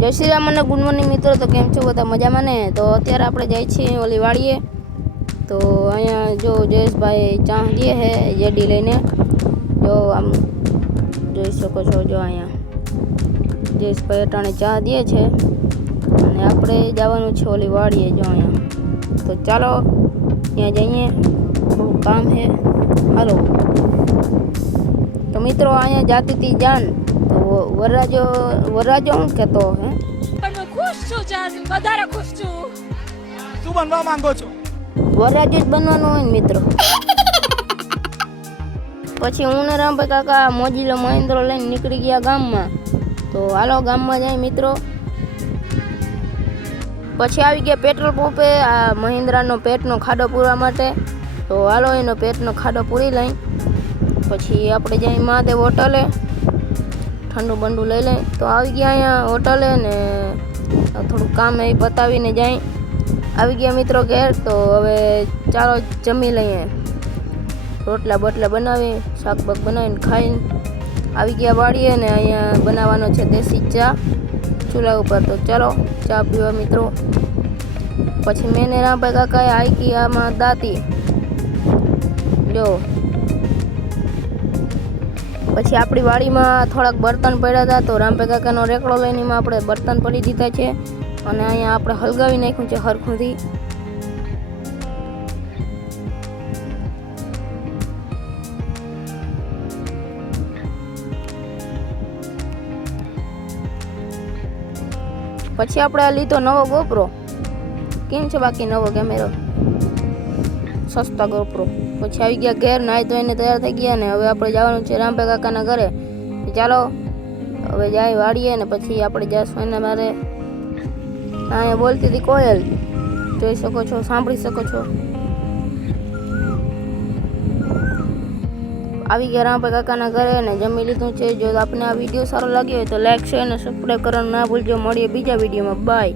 જય શ્રી રામ અને good morning મિત્રો. તો કેમ છો બધા મજામાં ને? તો અત્યારે આપણે જાય છીએ ઓલી વાડીએ તો અહીંયા જો જયેશભાઈ ચા દે છે જેડી લઈને. જો આમ જોઈ શકો છો, જો અહીંયા જયેશભાઈ અટાણે ચા દે છે. અને આપણે જવાનું છે ઓલી વાડીએ જો અહીંયા. તો ચાલો, ત્યાં જઈએ. થોડું કામ છે હાલો. તો મિત્રો, અહીંયા જાતી હતી જાન. તો વરરાજો વરરાજો હું કહેતો હે. પણ હું ખુશ છું જાન વધારે ખુશ છું. શું બનવા માંગો છો? વરરાજો જ બનવાનું હોય ને મિત્રો. પછી હું ને રામભાઈ કાકા મોજીલો મહેન્દ્રો લઈને નીકળી ગયા ગામમાં. તો હાલો ગામમાં જાય મિત્રો. પછી આવી ગયા પેટ્રોલ પંપે આ મહિન્દ્રાનો પેટનો ખાડો પૂરવા માટે. તો હાલો એનો પેટનો ખાડો પૂરી લઈ. પછી આપણે જઈ મહાદેવ હોટલે. ઠંડુ બંડુ લઈ લઈ. તો આવી ગયા અહીંયા હોટલે ને થોડુંક કામ એ પતાવીને જાય. આવી ગયા મિત્રો ઘેર, તો હવે ચાલો જમી લઈએ. રોટલા બોટલા બનાવી, શાક બનાવીને ખાઈને આવી ગયા વાળીએ ને અહીંયા બનાવવાનો છે દેશી ચા ચૂલા ઉપર. તો ચાલો ચા પીવા મિત્રો. પછી મેં ને રામભાઈ કાકાએ ગયા આમાં દાતી. જો પછી આપણી વાડીમાં થોડાક બર્તન પડ્યા હતા તો રામભાઈ કાકાનો રેકડો લઈને એમાં આપણે બર્તન પડી દીધા છે અને અહીંયા આપણે હલગાવી નાખ્યું છે હરખુંથી. પછી આપણે લીધો નવો ગોપરો. કેમ છે બાકી નવો કેમેરો? સસ્તા ગોપરો પછી આવી ગયા ઘેર, નાહી ધોઈને તૈયાર થઈ ગયા ને હવે આપણે જવાનું છે રામભાઈ કાકાના ઘરે. ચાલો, હવે જાય વાળીએ ને પછી આપણે જઈશું એના મારે. અહીંયા બોલતી હતી કોયલ. જોઈ શકો છો, સાંભળી શકો છો. આવી ગયા રામભાઈ કાકાના ઘરે ને જમી લીધું છે. જો આપને આ વીડિયો સારો લાગ્યો હોય તો લાઈક શેર અને સબસ્ક્રાઈબ કરવાનું ના ભૂલજો. મળીએ બીજા વિડીયોમાં. બાય